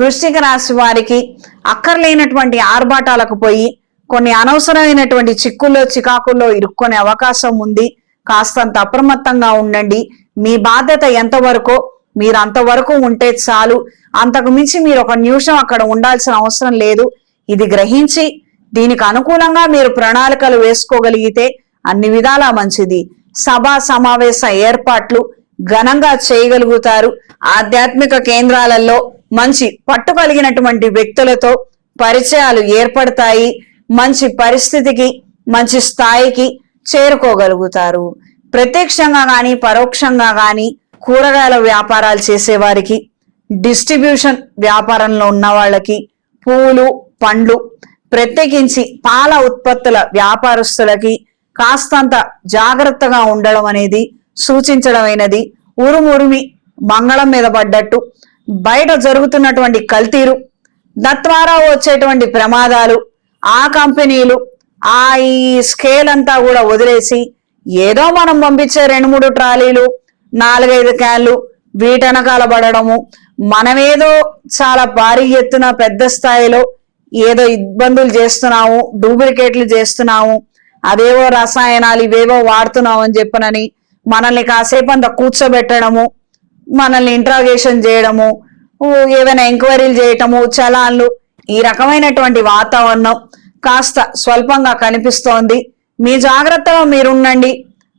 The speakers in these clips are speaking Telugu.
వృశ్చిక రాశి వారికి అక్కర్లేనటువంటి ఆర్భాటాలకు పోయి కొన్ని అనవసరమైనటువంటి చిక్కుల్లో చికాకుల్లో ఇరుక్కునే అవకాశం ఉంది. కాస్తంత అప్రమత్తంగా ఉండండి. మీ బాధ్యత ఎంతవరకో మీరు అంతవరకు ఉంటే చాలు. అంతకు మించి మీరు ఒక నిమిషం అక్కడ ఉండాల్సిన అవసరం లేదు. ఇది గ్రహించి దీనికి అనుకూలంగా మీరు ప్రణాళికలు వేసుకోగలిగితే అన్ని విధాలా మంచిది. సభా సమావేశ ఏర్పాట్లు ఘనంగా చేయగలుగుతారు. ఆధ్యాత్మిక కేంద్రాలలో మంచి పట్టు కలిగినటువంటి వ్యక్తులతో పరిచయాలు ఏర్పడతాయి. మంచి పరిస్థితికి మంచి స్థాయికి చేరుకోగలుగుతారు. ప్రత్యక్షంగా గాని పరోక్షంగా గాని కూరగాయల వ్యాపారాలు చేసేవారికి, డిస్ట్రిబ్యూషన్ వ్యాపారంలో ఉన్న వాళ్ళకి, పూలు పండ్లు ప్రత్యేకించి పాల ఉత్పత్తుల వ్యాపారస్తులకి కాస్తంత జాగ్రత్తగా ఉండడం అనేది సూచించడమైనది. ఉరుమురిమి మంగళం మీద పడ్డట్టు బయట జరుగుతున్నటువంటి కల్తీరు, తద్వారా వచ్చేటువంటి ప్రమాదాలు, ఆ కంపెనీలు ఆ ఈ స్కేల్ అంతా కూడా వదిలేసి ఏదో మనం పంపించే 2-3 ట్రాలీలు 4-5 క్యాన్లు వీటనకాల పడడము, మనమేదో చాలా భారీ ఎత్తున పెద్ద స్థాయిలో ఏదో ఇబ్బందులు చేస్తున్నాము, డూప్లికేట్లు చేస్తున్నాము, అవేవో రసాయనాలు ఇవేవో వాడుతున్నాము అని చెప్పనని మనల్ని కాసేపు అంత కూర్చోబెట్టడము, మనల్ని ఇంట్రాగేషన్ చేయడము, ఏవైనా ఎంక్వైరీలు చేయటము, చలాన్లు, ఈ రకమైనటువంటి వాతావరణం కాస్త స్వల్పంగా కనిపిస్తోంది. మీ జాగ్రత్తగా మీరుండండి.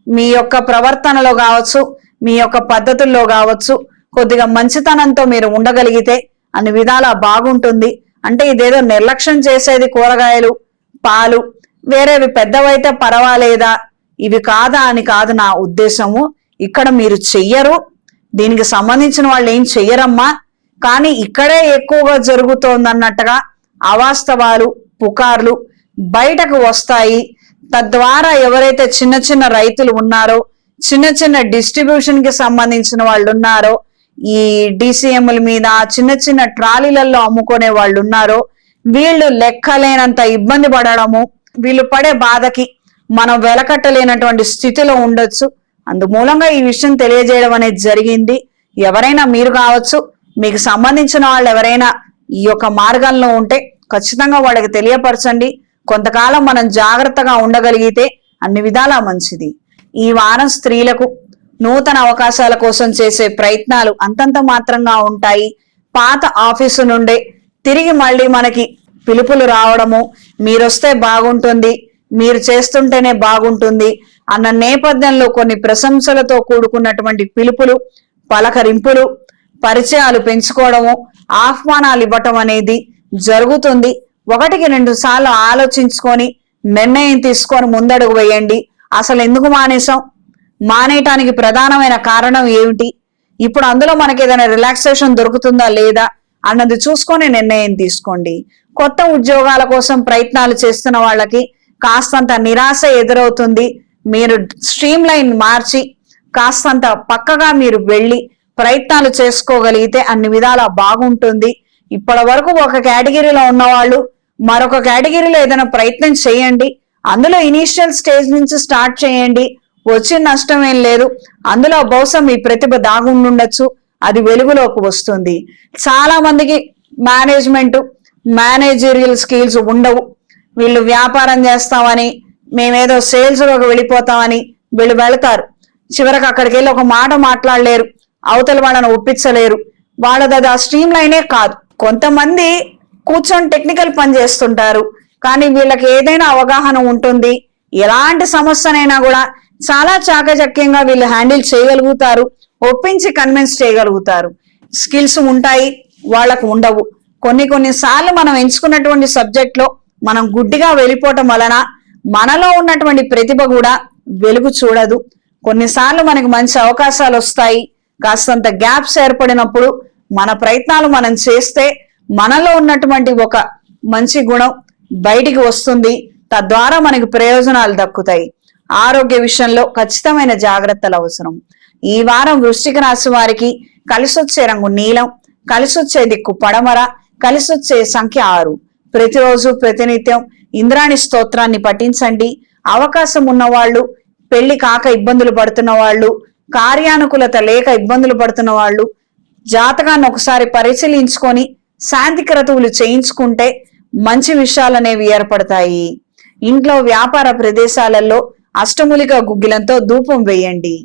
మీ యొక్క ప్రవర్తనలో కావచ్చు, మీ యొక్క పద్ధతుల్లో కావచ్చు కొద్దిగా మంచితనంతో మీరు ఉండగలిగితే అన్ని విధాలా బాగుంటుంది. అంటే ఇదేదో నిర్లక్ష్యం చేసేది కూరగాయలు పాలు వేరేవి పెద్దవైతే పర్వాలేదా ఇవి కాదా అని కాదు నా ఉద్దేశము. ఇక్కడ మీరు చెయ్యరు, దీనికి సంబంధించిన వాళ్ళు ఏం చెయ్యరమ్మా, కానీ ఇక్కడే ఎక్కువగా జరుగుతోందన్నట్టుగా అవాస్తవాలు పుకార్లు బయటకు వస్తాయి. తద్వారా ఎవరైతే చిన్న చిన్న రైతులు ఉన్నారో, చిన్న చిన్న డిస్ట్రిబ్యూషన్ కి సంబంధించిన వాళ్ళు ఉన్నారో, ఈ డిసిఎంల మీద చిన్న చిన్న ట్రాలీలలో అమ్ముకునే వాళ్ళు ఉన్నారో, వీళ్ళు లెక్కలేనంత ఇబ్బంది పడడము, వీళ్ళు పడే బాధకి మనం వెలకట్టలేనటువంటి స్థితిలో ఉండొచ్చు. అందుమూలంగా ఈ విషయం తెలియజేయడం అనేది జరిగింది. ఎవరైనా మీరు కావచ్చు, మీకు సంబంధించిన వాళ్ళు ఎవరైనా ఈ యొక్క మార్గంలో ఉంటే ఖచ్చితంగా వాళ్ళకి తెలియపరచండి. కొంతకాలం మనం జాగ్రత్తగా ఉండగలిగితే అన్ని విధాలా మంచిది. ఈ వారం స్త్రీలకు నూతన అవకాశాల కోసం చేసే ప్రయత్నాలు అంతంత మాత్రంగా ఉంటాయి. పాత ఆఫీసు నుండే తిరిగి మళ్ళీ మనకి పిలుపులు రావడము, మీరొస్తే బాగుంటుంది, మీరు చేస్తుంటేనే బాగుంటుంది అన్న నేపథ్యంలో కొన్ని ప్రశంసలతో కూడుకున్నటువంటి పిలుపులు, పలకరింపులు, పరిచయాలు పెంచుకోవడము, ఆహ్వానాలు ఇవ్వటం అనేది జరుగుతుంది. 1-2 సార్లు ఆలోచించుకొని నిర్ణయం తీసుకొని ముందడుగు వేయండి. అసలు ఎందుకు మానేసాం, మానేయటానికి ప్రధానమైన కారణం ఏమిటి, ఇప్పుడు అందులో మనకి ఏదైనా రిలాక్సేషన్ దొరుకుతుందా లేదా అన్నది చూసుకొని నిర్ణయం తీసుకోండి. కొత్త ఉద్యోగాల కోసం ప్రయత్నాలు చేస్తున్న వాళ్ళకి కాస్తంత నిరాశ ఎదురవుతుంది. మీరు స్ట్రీమ్ లైన్ మార్చి కాస్తంత పక్కగా మీరు వెళ్ళి ప్రయత్నాలు చేసుకోగలిగితే అన్ని విధాలా బాగుంటుంది. ఇప్పటి వరకు ఒక కేటగిరీలో ఉన్నవాళ్ళు మరొక కేటగిరీలో ఏదైనా ప్రయత్నం చేయండి. అందులో ఇనీషియల్ స్టేజ్ నుంచి స్టార్ట్ చేయండి. వచ్చిన నష్టం ఏం లేదు. అందులో బహుశా మీ ప్రతిభ దాగుండొచ్చు, అది వెలుగులోకి వస్తుంది. చాలా మందికి మేనేజరియల్ స్కిల్స్ ఉండవు. వీళ్ళు వ్యాపారం చేస్తామని, మేమేదో సేల్స్ లోకి వెళ్ళిపోతామని వీళ్ళు వెళతారు. చివరికి అక్కడికి వెళ్ళి ఒక మాట మాట్లాడలేరు, అవతల వాళ్ళని ఒప్పించలేరు. వాళ్ళది అది ఆ స్ట్రీమ్ లైనే కాదు. కొంతమంది కూర్చొని టెక్నికల్ పని చేస్తుంటారు, కానీ వీళ్ళకి ఏదైనా అవగాహన ఉంటుంది. ఎలాంటి సమస్యనైనా కూడా చాలా చాకచక్యంగా వీళ్ళు హ్యాండిల్ చేయగలుగుతారు, ఒప్పించి కన్విన్స్ చేయగలుగుతారు. స్కిల్స్ ఉంటాయి, వాళ్ళకు ఉండవు. కొన్ని సార్లు మనం ఎంచుకున్నటువంటి సబ్జెక్ట్ లో మనం గుడ్డిగా వెళ్ళిపోవటం వలన మనలో ఉన్నటువంటి ప్రతిభ కూడా వెలుగు చూడదు. కొన్నిసార్లు మనకి మంచి అవకాశాలు వస్తాయి. కాస్తంత గ్యాప్స్ ఏర్పడినప్పుడు మన ప్రయత్నాలు మనం చేస్తే మనలో ఉన్నటువంటి ఒక మంచి గుణం బయటికి వస్తుంది. తద్వారా మనకి ప్రయోజనాలు దక్కుతాయి. ఆరోగ్య విషయంలో ఖచ్చితమైన జాగ్రత్తలు అవసరం. ఈ వారం వృశ్చిక రాశి వారికి కలిసొచ్చే రంగు నీలం, కలిసొచ్చే దిక్కు పడమర, కలిసొచ్చే సంఖ్య 6. ప్రతిరోజు ప్రతినిత్యం ఇంద్రాణి స్తోత్రాన్ని పఠించండి. అవకాశం ఉన్నవాళ్ళు, పెళ్లి కాక ఇబ్బందులు పడుతున్న వాళ్ళు, కార్యానుకూలత లేక ఇబ్బందులు పడుతున్న వాళ్ళు జాతకాన్ని ఒకసారి పరిశీలించుకొని శాంతి క్రతువులు చేయించుకుంటే మంచి విషయాలు అనేవి ఏర్పడతాయి. ఇంట్లో వ్యాపార ప్రదేశాలలో అష్టమూలిక గుగ్గిలంతో ధూపం వేయండి.